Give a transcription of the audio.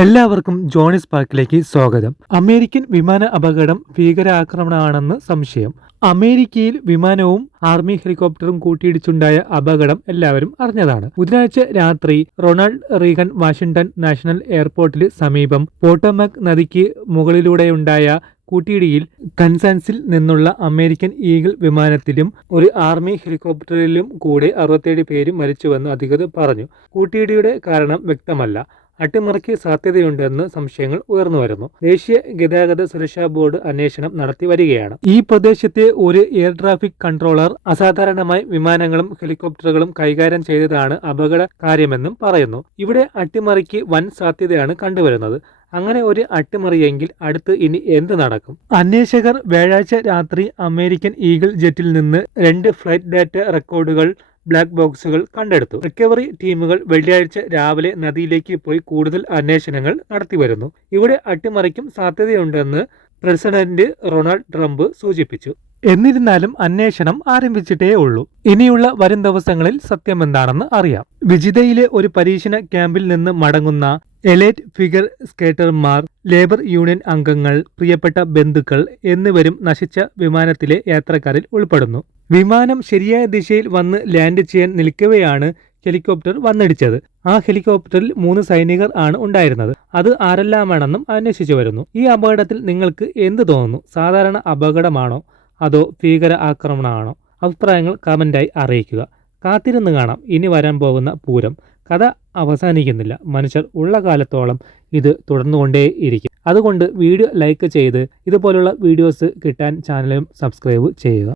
എല്ലാവർക്കും ജോണിസ് പാർക്കിലേക്ക് സ്വാഗതം. അമേരിക്കൻ വിമാന അപകടം ഭീകരാക്രമണമാണെന്ന് സംശയം. അമേരിക്കയിൽ വിമാനവും ആർമി ഹെലികോപ്റ്ററും കൂട്ടിയിടിച്ചുണ്ടായ അപകടം എല്ലാവരും അറിഞ്ഞതാണ്. ബുധനാഴ്ച രാത്രി റൊണാൾഡ് റീഗൻ വാഷിംഗ്ടൺ നാഷണൽ എയർപോർട്ടിന് സമീപം പോട്ടോമാക് നദിക്ക് മുകളിലൂടെയുണ്ടായ കൂട്ടിയിടിയിൽ കൻസാസിൽ നിന്നുള്ള അമേരിക്കൻ ഈഗിൾ വിമാനത്തിലും ഒരു ആർമി ഹെലികോപ്റ്ററിലും കൂടെ 67 പേര് മരിച്ചുവെന്ന് അധികൃതർ പറഞ്ഞു. കൂട്ടിയിടിയുടെ കാരണം വ്യക്തമല്ല. അട്ടിമറിക്ക് സാധ്യതയുണ്ടെന്ന് സംശയങ്ങൾ ഉയർന്നുവരുന്നു. ദേശീയ ഗതാഗത സുരക്ഷാ ബോർഡ് അന്വേഷണം നടത്തി വരികയാണ്. ഈ പ്രദേശത്തെ ഒരു എയർ ട്രാഫിക് കൺട്രോളർ അസാധാരണമായി വിമാനങ്ങളും ഹെലികോപ്റ്ററുകളും കൈകാര്യം ചെയ്തതാണ് അപകട കാര്യമെന്നും പറയുന്നു. ഇവിടെ അട്ടിമറിക്ക് വൻ സാധ്യതയാണ് കണ്ടുവരുന്നത്. അങ്ങനെ ഒരു അട്ടിമറിയെങ്കിൽ അടുത്ത് ഇനി എന്ത് നടക്കും? അന്വേഷകർ വ്യാഴാഴ്ച രാത്രി അമേരിക്കൻ ഈഗിൾ ജെറ്റിൽ നിന്ന് 2 ഫ്ലൈറ്റ് ഡാറ്റ റെക്കോർഡുകൾ ബ്ലാക്ക് ബോക്സുകൾ കണ്ടെടുത്തു. റിക്കവറി ടീമുകൾ വെള്ളിയാഴ്ച രാവിലെ നദിയിലേക്ക് പോയി കൂടുതൽ അന്വേഷണങ്ങൾ നടത്തിവരുന്നു. ഇവിടെ അട്ടിമറിക്കും സാധ്യതയുണ്ടെന്ന് പ്രസിഡന്റ് ഡൊണാൾഡ് ട്രംപ് സൂചിപ്പിച്ചു. എന്നിരുന്നാലും അന്വേഷണം ആരംഭിച്ചിട്ടേ ഉള്ളൂ. ഇനിയുള്ള വരും ദിവസങ്ങളിൽ സത്യമെന്താണെന്ന് അറിയാം. വിജിതയിലെ ഒരു പരീക്ഷണ ക്യാമ്പിൽ നിന്ന് മടങ്ങുന്ന എലൈറ്റ് ഫിഗർ സ്കേറ്റർമാർ, ലേബർ യൂണിയൻ അംഗങ്ങൾ, പ്രിയപ്പെട്ട ബന്ധുക്കൾ എന്നിവരും നശിച്ച വിമാനത്തിലെ യാത്രക്കാരിൽ ഉൾപ്പെടുന്നു. വിമാനം ശരിയായ ദിശയിൽ വന്ന് ലാൻഡ് ചെയ്യാൻ നിൽക്കവെയാണ് ഹെലികോപ്റ്റർ വന്നിടിച്ചത്. ആ ഹെലികോപ്റ്ററിൽ 3 സൈനികർ ആണ് ഉണ്ടായിരുന്നത്. അത് ആരെല്ലാമാണെന്നും അന്വേഷിച്ചു വരുന്നു. ഈ അപകടത്തിൽ നിങ്ങൾക്ക് എന്ത് തോന്നുന്നു? സാധാരണ അപകടമാണോ അതോ ഭീകര ആക്രമണമാണോ? അഭിപ്രായങ്ങൾ കമന്റായി അറിയിക്കുക. കാത്തിരുന്ന് കാണാം ഇനി വരാൻ പോകുന്ന പൂരം. കഥ അവസാനിക്കുന്നില്ല. മനുഷ്യർ ഉള്ള കാലത്തോളം ഇത് തുടർന്നുകൊണ്ടേയിരിക്കും. അതുകൊണ്ട് വീഡിയോ ലൈക്ക് ചെയ്ത് ഇതുപോലുള്ള വീഡിയോസ് കിട്ടാൻ ചാനലും സബ്സ്ക്രൈബ് ചെയ്യുക.